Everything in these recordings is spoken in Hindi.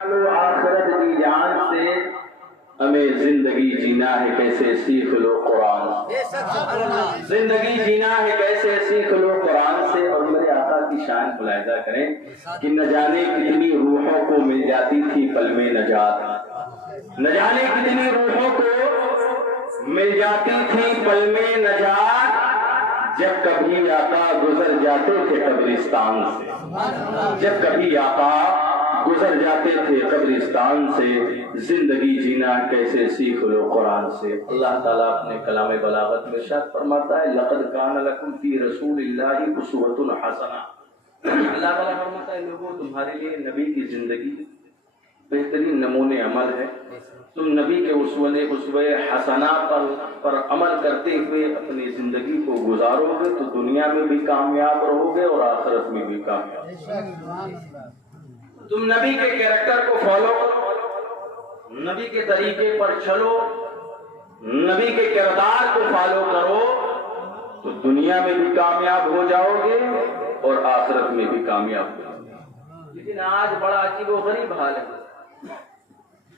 लो आखिरत की जान से हमें जिंदगी जीना है कैसे सीख लो कुरान। जिंदगी जीना है कैसे सीख लो कुरान से। और मेरे आका की शान मुलाहिजा करें कि न जाने कितनी रूहों को मिल जाती थी पल में नजात। न जाने कितनी रूहों को मिल जाती थी पल में नजात, जब कभी आका गुजर जाते थे कब्रिस्तान से। जब कभी आका गुजर जाते थे कब्रिस्तान से। जिंदगी जीना कैसे सीख लो कुरान से। अल्लाह ताला अपने कलाम बलागत में इरशाद फरमाता है, लक़द कान लकुम फी रसूलिल्लाहि उस्वतुन हसना। अल्लाह ताला फरमाता है, लोगों तुम्हारे लिए नबी की जिंदगी बेहतरीन नमूने अमल है। तुम नबी के उसवे हसना पर अमल करते हुए अपनी जिंदगी को गुजारोगे तो दुनिया में भी कामयाब रहोगे और आखिरत में भी कामयाब। तुम नबी के कैरेक्टर को फॉलो करो, नबी के तरीके पर चलो, नबी के किरदार को फॉलो करो तो दुनिया में भी कामयाब हो जाओगे और आखिरत में भी कामयाब हो जाओगे। लेकिन आज बड़ा अजीब व गरीब हाल है।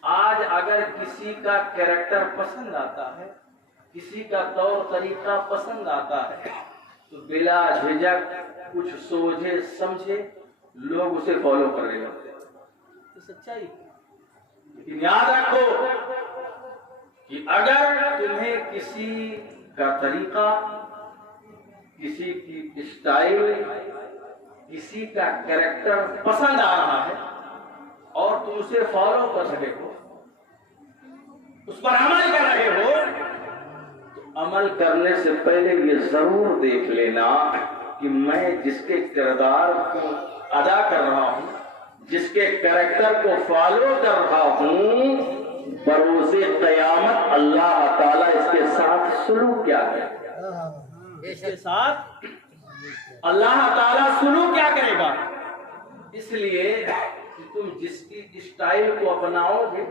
आज अगर किसी का कैरेक्टर पसंद आता है, किसी का तौर तरीका पसंद आता है तो बिला झिझक कुछ सोचे समझे लोग उसे फॉलो करने लगते हैं। तो सच्चाई। लेकिन याद रखो कि अगर तुम्हें किसी का तरीका, किसी की स्टाइल, किसी का कैरेक्टर पसंद आ रहा है और तुम उसे फॉलो कर रहे हो, उस पर अमल कर रहे हो, तो अमल करने से पहले ये जरूर देख लेना कि मैं जिसके किरदार को अदा कर रहा हूं, जिसके कैरेक्टर को फॉलो कर रहा हूं, बरोज़े क़यामत अल्लाह ताला इसके साथ सुलूक क्या करेगा। इसके साथ अल्लाह ताला सुलूक क्या करेगा। इसलिए कि तुम जिसकी स्टाइल को अपनाओगे,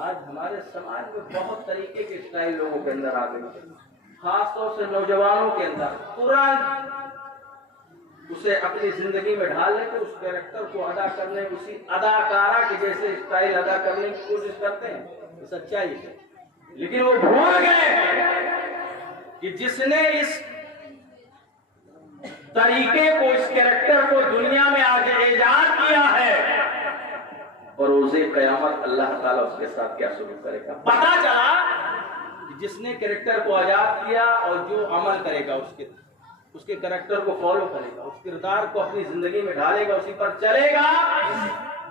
आज हमारे समाज में बहुत तरीके के स्टाइल लोगों के अंदर आ गए, खासतौर से नौजवानों के अंदर। तुरंत उसे अपनी जिंदगी में ढाल लेते, उस कैरेक्टर को अदा करने, उसी अदाकारा के जैसे स्टाइल अदा करने की कोशिश करते हैं। तो सच्चाई है। लेकिन वो भूल गए कि जिसने इस तरीके को, इस कैरेक्टर को दुनिया में आज इजाद किया है और रोज़े क़यामत अल्लाह ताला उसके साथ क्या शुरू करेगा। पता चला कि जिसने कैरेक्टर को आजाद किया और जो अमल करेगा, उसके कैरेक्टर को फॉलो करेगा, उस किरदार को अपनी जिंदगी में ढालेगा, उसी पर चलेगा,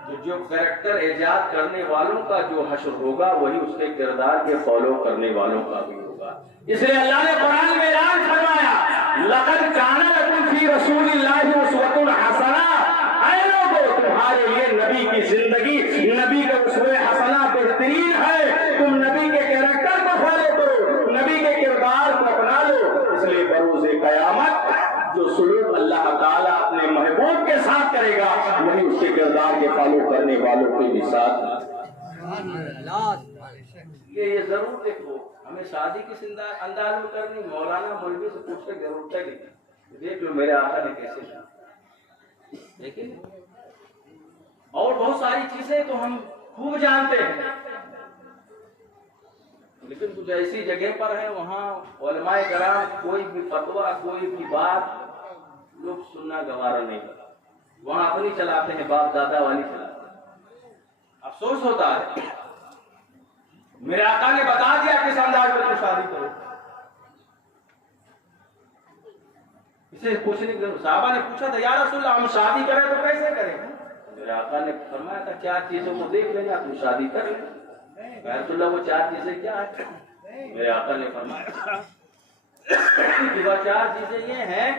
तो जो कैरेक्टर इजाद करने वालों का जो हश्र होगा वही उसके किरदार के फॉलो करने वालों का भी होगा। इसलिए अल्लाह ने कुरान में ऐलान फरमाया, लक़द कान लकुम फी रसूलिल्लाहि उस्वतुन हसना। ऐ लोगों, तुम्हारे लिए नबी की जिंदगी, नबी का उसवे हसना बेहतरीन है। तुम नबी के कैरेक्टर को फॉलो करो, नबी के किरदार को अपना लो। इसलिए बरोज़े क़यामत जो सुलूक अल्लाह ताला अपने महबूब के साथ करेगा वही उसके किरदार के फॉलो करने वालों के भी साथ। ये जरूर देखो, हमें शादी किस अंदाज में करनी, मौलाना मौलवी से पूछ के जरूरत है नहीं। देख लो मेरे आका ने कैसे कहा। लेकिन और बहुत सारी चीजें तो हम खूब जानते हैं, लेकिन कुछ ऐसी जगह पर है वहाँ उलमाए कराम कोई भी फतवा, कोई भी बात लोग सुनना गवारा नहीं करता। वहाँ अपनी चलाते हैं, बाप दादा वाली चलाते हैं। अफसोस होता है, मेरे आका ने बता दिया किस अंदाज में तुम शादी करो। इसे पूछने की जरूरत। साहबा ने पूछा था, या रसूल अल्लाह हम शादी करें तो कैसे करें। मेरे आका ने फरमाया था, 4 चीजों को देख लेना, तुम शादी कर ले। रसूलुल्लाह वो 4 चीजें क्या है। मेरे आका ने फरमाया कि वह 4 चीजें ये हैं,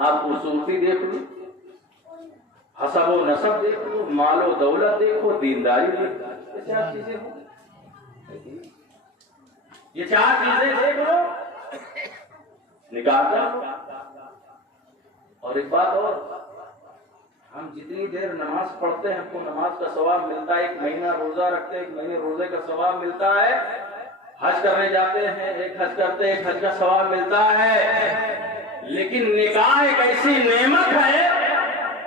आप खूबसूरती देख लो, हसब व नसब देख लो, मालो दौलत देखो, दीनदारी देखो। ये 4 चीजें हो, ये 4 चीजें देख लो, निकाह कर। और एक बात और, हम जितनी देर नमाज पढ़ते हैं हमको नमाज का सवाब मिलता है। 1 महीना रोजा रखते हैं, 1 महीने रोजे का सवाब मिलता है। हज करने जाते हैं, 1 हज करते हैं, 1 हज का सवाब मिलता है। लेकिन निकाह एक ऐसी नेमत है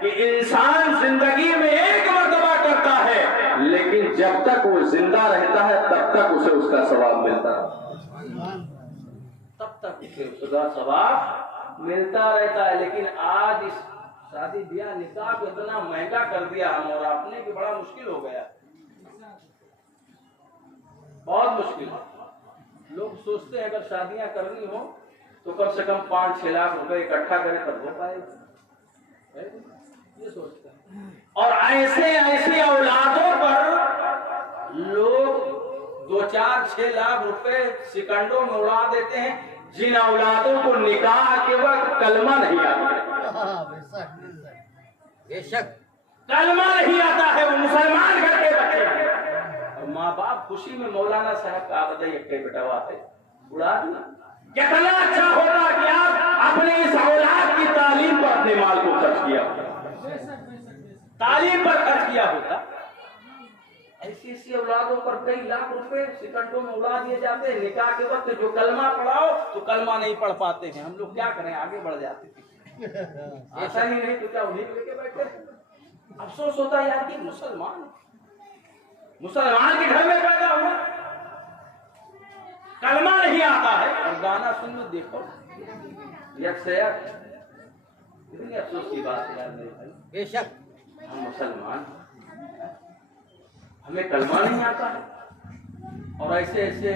कि इंसान जिंदगी में 1 मर्तबा करता है जब तक वो जिंदा रहता है तब तक उसे उसका सवाब मिलता है, तब तक उसे उसका सवाब मिलता रहता है। लेकिन आज इस शादी ब्याह निकाह को इतना महंगा कर दिया हम और आपने कि बड़ा मुश्किल हो गया, बहुत मुश्किल। लोग सोचते हैं अगर शादियां करनी हो तो कम से कम 5-6 लाख रुपए इकट्ठा करें तब हो पाएगा, ये सोचते हैं। और ऐसे औलादों पर लोग 2-4-6 लाख रुपए सिकंडों में उड़ा देते हैं, जिन औलादों को निकाह के वक्त कलमा नहीं आता, बेशक कलमा नहीं आता है, वो मुसलमान घर के बच्चे हैं। और माँ बाप खुशी में मौलाना साहब का बताइए कई बेटावा है उड़ा दिया। कितना अच्छा होता कि आप अपने इस औलाद की तालीम पर अपने माल को खर्च किया होता, तालीम पर खर्च किया होता। ऐसी औलादों पर कई लाख रुपए सिकंडों में उड़ा दिए जाते हैं। निकाह के वक्त जो कलमा पढ़ाओ तो कलमा नहीं पढ़ पाते हैं, हम लोग क्या करें, आगे बढ़ जाते हैं। ऐसा ही नहीं तो क्या उन्हीं को लेके बैठे। अफसोस होता है यार कि मुसलमान के घर में पैदा हुआ, कलमा नहीं आता है और गाना सुन लो, देखो कितनी अफसोस की बात है यार मेरे भाई। बेशक हम मुसलमान, हमें कलमा नहीं आता है और ऐसे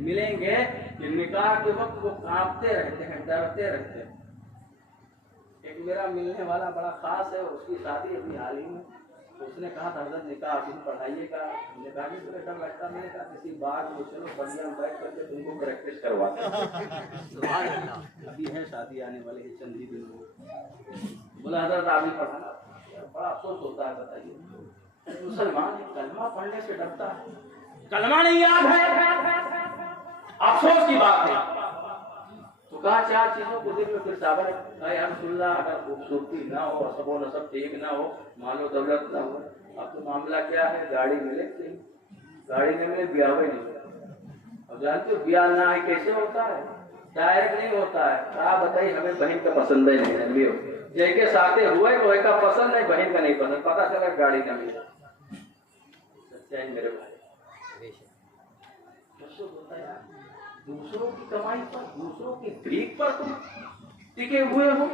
मिलेंगे कि निकाह के वक्त वो कांपते रहते हैं, डरते रहते हैं। एक मेरा मिलने वाला बड़ा खास है, उसकी शादी अभी हाल ही में, तो उसने कहा था हज़रत निकाह आप पढ़ाइएगा। हमने कहा कि तुम्हें डर लगता, मैंने कहा किसी बात में चलो बढ़िया बैठ करके तुमको प्रैक्टिस करवाते हैं। अभी है शादी आने वाले है चंद ही दिन में। बोला हज़रत आप ही पढ़ाना, बड़ा अफसोस होता है बताइए, मुसलमान कलमा पढ़ने से डरता है, कलमा नहीं याद है, अफसोस की बात है। तो कहा 4 चीजों को देख लो, फिर साहब कहा यार रसूलुल्लाह अगर खूबसूरती ना हो, सबो नसब ठीक ना हो, मालो दौलत ना हो, अब तो मामला क्या है, गाड़ी मिले चाहिए, गाड़ी नहीं मिले ब्याह ही नहीं। अब जानते हो ब्याह ना है कैसे होता है, डायरेक्ट नहीं होता है। कहा बताइए हमें बहन का पसंद ही नहीं है, जैके साथे हुए तो का पसंद नहीं, बहन का नहीं पसंद, पता चला गाड़ी ना मिले। सच्चाई मेरे भाई, होता है दूसरों की कमाई पर, दूसरों की भीख पर तुम टिके हुए हो।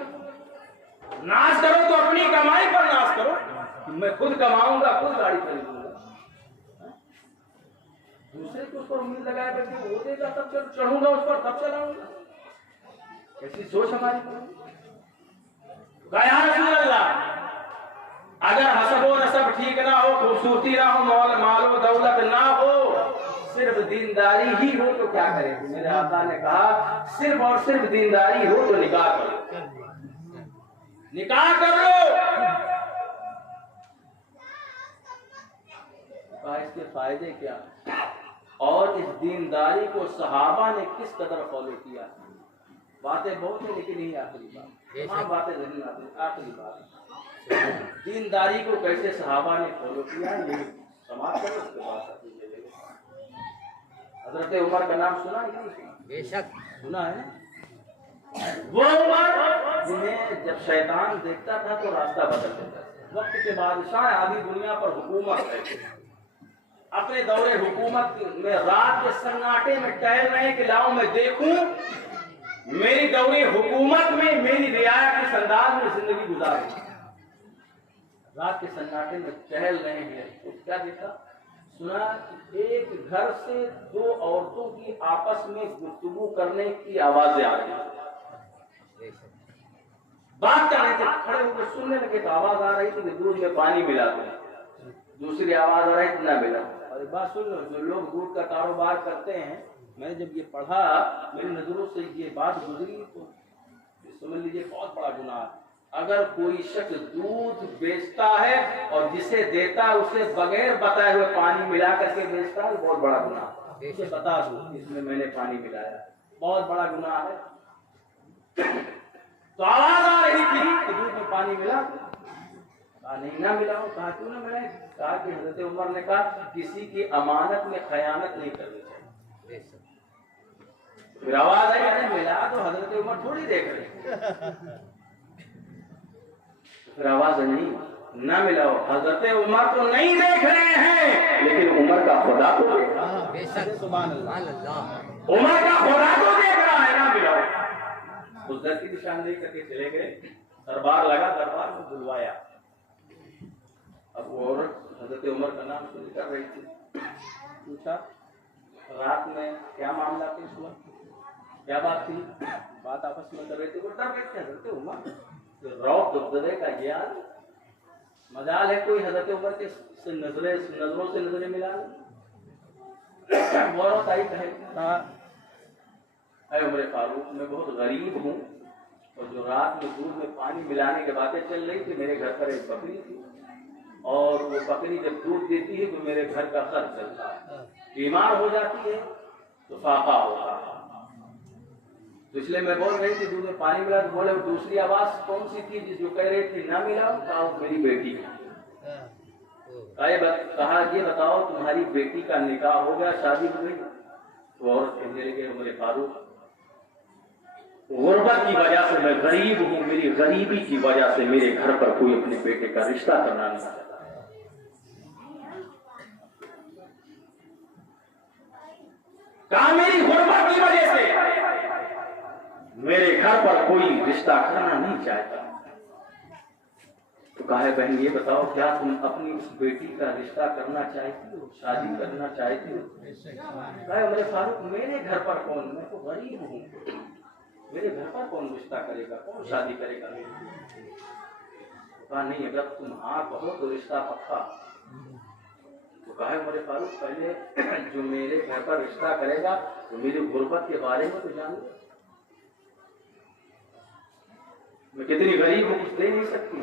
नाश करो तो अपनी कमाई पर नाश करो, मैं खुद कमाऊंगा, खुद गाड़ी खरीदूंगा। दूसरे को उस पर उम्मीद लगाए बैठे, वो देगा तब चढ़ूंगा उस पर, तब चलाऊंगा। ऐसी सोच हमारी गया अल्लाह। अगर हसबो नसब ठीक ना हो, खूबसूरती ना हो, मालो दौलत ना हो, सिर्फ दीनदारी ही हो तो क्या करें। मेरे आका ने कहा सिर्फ और सिर्फ दीनदारी हो तो निकाह करो, निकाह कर लो। इसके फायदे क्या, और इस दीनदारी को सहाबा ने किस कदर फॉलो किया। बातें बहुत है लेकिन यही आखिरी बात, तमाम बातें नहीं आती, आखिरी बात दीनदारी को कैसे सहाबा ने फॉलो किया, ये समाप्त करो। उसके बाद हजरत उमर का नाम सुना है? बेशक सुना है। वो उमर जिन्हें जब शैतान देखता था तो रास्ता बदल देता था। वक्त के बादशाह आधी दुनिया पर हुकूमत है, अपने दौरे हुकूमत में रात के सन्नाटे में टहल रहे कि लाओ मैं देखूं मेरी दौरे हुकूमत में मेरी रियाया किस अंदाज में जिंदगी गुजारे। रात के सन्नाटे में टहल रहे हैं तो क्या देखा, सुना एक घर से 2 औरतों की आपस में गुफ्तगू करने की आवाजें आ रही, बात कर रहे थे, खड़े होकर सुनने लगे तो आवाज आ रही थी कि दूध में पानी मिला दो, दूसरी आवाज आ रही थी ना मिला। और एक बात सुन लो, जो लोग दूध का कारोबार करते हैं, मैंने जब ये पढ़ा मेरी नजरों से ये बात गुजरी तो समझ लीजिए बहुत बड़ा गुनाह। अगर कोई शख्स दूध बेचता है और जिसे देता है उसे बगैर बताए हुए पानी मिला करके बेचता है, बहुत बड़ा गुनाह। इसे बता दो इसमें मैंने पानी मिलाया, बहुत बड़ा गुनाह है। तो आवाज आ रही थी कि दूध में पानी मिला, कहा नहीं ना मिला हो। कहा क्यों ना मिला? कहा कि हजरत उमर ने कहा किसी की अमानत में खयानत नहीं करनी चाहिए। फिर आवाज आई नहीं मिला तो हजरत उमर थोड़ी देख रहे, फिर आवाज नहीं ना मिला हो। हजरत उमर तो नहीं देख रहे हैं लेकिन सुभान अल्लाह। उमर का खुदा को देख रहा है ना मिलाओ। उस दर की निशानदेही करके चले गए, दरबार लगा, दरबार में बुलवाया। अब वो औरत हजरत उमर का नाम सुन कर रही थी, पूछा रात में क्या मामला पेश हुआ, क्या बात थी? बात आपस में कर रहे थे। वो डर गए थे हजरत उमर, रौब दुबदबे का ज्ञान मजाल है कोई हजरत उमर के नजरों से नजरें मिला वो औरत आई कहा अरे उमर फारूक, मैं बहुत गरीब हूँ और जो रात में दूध में पानी मिलाने की बातें चल रही थी, मेरे घर पर एक बकरी थी और वो बकरी जब दूध देती है तो मेरे घर का खर्च चलता है, बीमार हो जाती है तो फाका होता है। तो इसलिए मैं बोल रही थी दूध में पानी मिला, तो बोले दूसरी आवाज कौन सी थी जिस जो कह रही थी ना मिला? कहा मेरी बेटी का। कहा ये बताओ तुम्हारी बेटी का निकाह हो गया, शादी हो गई? तो औरत कहने लगे उमर फारूक, गुर्बत की वजह से मैं गरीब हूँ, मेरी गरीबी की वजह से मेरे घर पर कोई अपने बेटे का रिश्ता करना नहीं चाहता। कहा मेरी गुर्बत की वजह से मेरे घर पर कोई रिश्ता करना नहीं चाहता। तो कहा बहन ये बताओ क्या तुम अपनी उस बेटी का रिश्ता करना चाहती हो, शादी करना चाहती हो? कहा उमर फारूक, मेरे घर पर कौन, मैं तो गरीब हूँ, मेरे घर पर कौन रिश्ता करेगा, कौन शादी करेगा मेरी? कहा नहीं, अगर तुम हाँ कहो तो रिश्ता पक्का। तो कहा उमर फारूक, पहले जो मेरे घर पर रिश्ता करेगा तो मेरी गुर्बत के बारे में तो जान लो, मैं कितनी गरीब हूँ, कुछ दे नहीं सकती।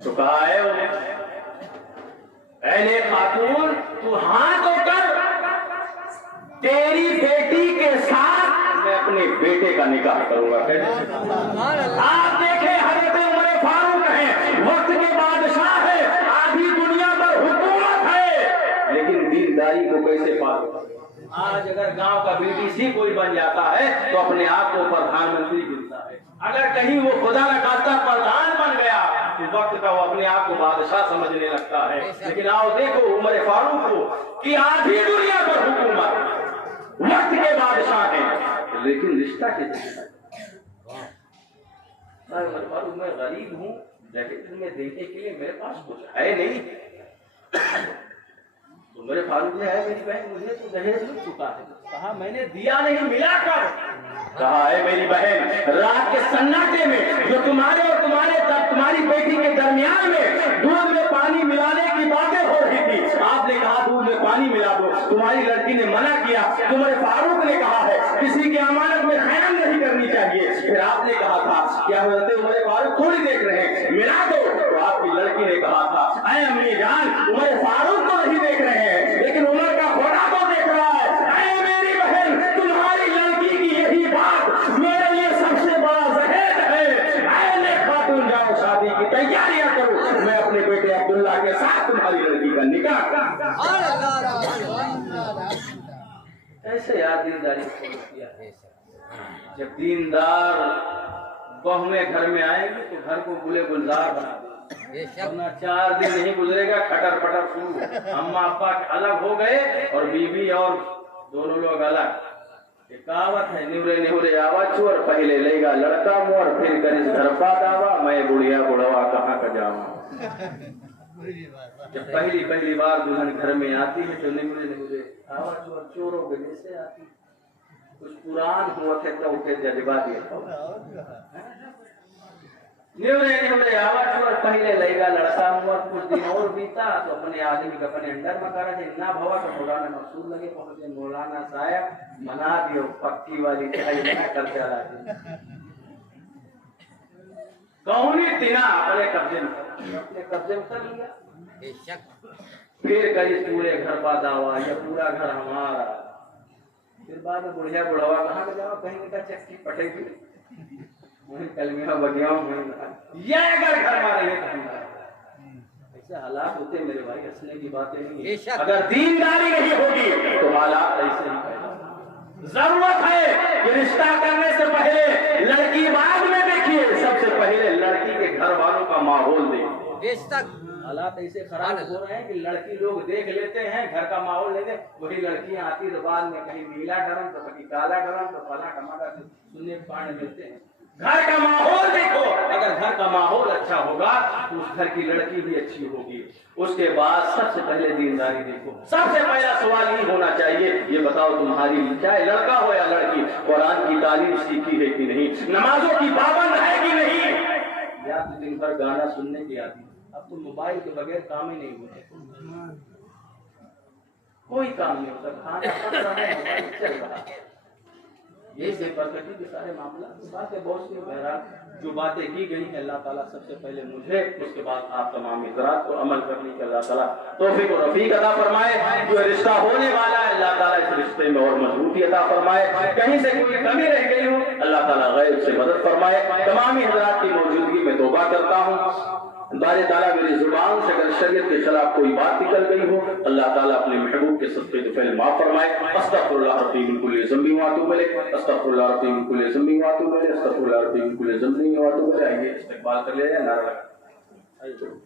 तो कहा है ऐने खातून, तू हाँ तो कर, तेरी बेटी के साथ मैं अपने बेटे का निकाह करूंगा। आप देखें हजरत उमर फारूक हैं, वक्त के बादशाह है, आधी दुनिया पर हुकूमत है, लेकिन दीनदारी को कैसे पार? आज अगर गांव का बीडीसी कोई बन जाता है तो अपने आप को प्रधानमंत्री गिनता है, अगर कहीं वो खुदा न खास्ता प्रधान बन गया तो वक्त का वो अपने आप को बादशाह समझने लगता है। लेकिन आओ देखो उमर फारूक को कि आधी दुनिया पर हुकूमत, वक्त के बादशाह है, लेकिन रिश्ता के उमर फारूक, मैं गरीब हूँ, दहेज में देने के लिए मेरे पास कुछ है नहीं। तो मेरे फारूक ने है मेरी बहन, मुझे तो दहेज मिल चुका है। कहा मैंने दिया नहीं, मिला कर। कहा है मेरी बहन, रात के सन्नाटे में जो तुम्हारे और तुम्हारी बेटी के दरमियान में दूध में पानी मिलाने की बातें हो रही थी, आपने कहा दूध में पानी मिला दो, तुम्हारी लड़की ने मना किया, तुम्हारे फारूक ने कहा है किसी की अमानत में खयान नहीं करनी चाहिए, फिर आपने कहा था क्या होते उमर फारूक थोड़ी देख रहे हैं, मिला दो। तो आपकी लड़की ने कहा था अरे अम्मी जान, उमर फारूक को नहीं देख रहे हैं लेकिन उमर का घोड़ा को देख रहा है। अरे मेरी बहन, तुम्हारी लड़की की यही बात मेरे लिए सबसे बड़ा जहेज है। अरे खातून जाओ, शादी की तैयारियां करो, मैं अपने बेटे अब्दुल्ला के साथ तुम्हारी लड़की का निकाह। ऐसे यार दीनदारी किया। जब दीनदार बहुएं घर में आएंगे तो घर को गुले गुलजार बना दे, वरना 4 दिन नहीं गुजरेगा खटर पटर शुरू। अम्मा अब्बा अलग हो गए और बीवी और दोनों लोग अलग। एक कहावत है, निवरे निवरे आवा चोर, पहले लेगा लड़का मोर, फिर करिस घर पा दावा, मैं बुढ़िया बुढ़वा कहाँ का जावा। जब पहली बार दुल्हन घर में आती है तो निवरे निवरे आवा चोर, चोरों के जैसे आती, कुछ पुरान हुआ थे तो उठे जज्बा दिया। निवरे निवरे आवाज और पहले लेगा लड़का हुआ, कुछ दिन और बीता तो अपने आदमी का अपने अंडर में करा थे ना भवा तो मौलाना मकसूद लगे पहुंचे, मौलाना साहब मना दियो पक्की वाली चाय ना कर चला कौनी तिना अपने कब्जे में कर लिया। फिर कहीं पूरे घर पा दावा, या पूरा घर हमारा। फिर बाद में बुढ़िया बुढ़वा कहाँ का जाओ, कहीं का चक्की पटेगी वही कलमिया बगिया ये अगर घर मारे ऐसे हालात होते मेरे भाई, हंसने की बातें नहीं है। अगर दीनदारी नहीं होगी तो हालात ऐसे ही पैदा। जरूरत है कि रिश्ता करने से पहले लड़की बाद में देखिए, सबसे पहले लड़की के घर वालों का माहौल देखिए। हालात ऐसे खराब हो रहे हैं कि लड़की लोग देख लेते हैं, घर का माहौल लेते, वही लड़कियां आती तो बाद में कहीं नीला डरम तो कहीं काला डरम तो फला टमाटर सुनने के पाने मिलते हैं। घर का माहौल देखो, अगर घर का माहौल अच्छा होगा तो उस घर की लड़की भी अच्छी होगी। उसके बाद सबसे पहले दीनदारी देखो। सबसे पहला सवाल ही होना चाहिए, ये बताओ तुम्हारी चाहे लड़का हो या लड़की कुरान की तालीम सीखी है कि नहीं, नमाजों की पाबंद है कि नहीं, या तो दिन भर गाना सुनने की आती। अब तो मोबाइल के बगैर काम ही नहीं होते, कोई काम नहीं होता, खाना पक रहा है, मोबाइल चल रहा है। ये से प्रकृति के सारे मामला बातें बहुत सी बहरहाल जो बातें की गई हैं, अल्लाह ताला सबसे पहले मुझे, उसके बाद आप तमाम हज़रात को अमल करने के अल्लाह ताला तौफीक और रफीक अता फरमाए। जो रिश्ता होने वाला है अल्लाह ताला इस रिश्ते में और मजबूती अता फरमाए। कहीं से कोई कमी रह गई हो अल्लाह ताला गैब से मदद फरमाए। तमाम हज़रात की मौजूदगी में तौबा करता हूँ, बारे ताला मेरी जुबान से अगर शरीयत के खिलाफ कोई बात निकल गई हो अल्लाह ताला अपने महबूब के सदक़े तो फिर माफ फरमाए। अस्तग़फिरुल्लाह रब्बी मिन कुल्लि ज़ंबि व अतूबु इलैह, अस्तग़फिरुल्लाह रब्बी मिन कुल्लि ज़ंबि व अतूबु इलैह, अस्तग़फिरुल्लाह रब्बी मिन कुल्लि ज़ंबि व अतूबु इलैह। आइए इस्तक़बाल कर लिया जाए, नारा लगा।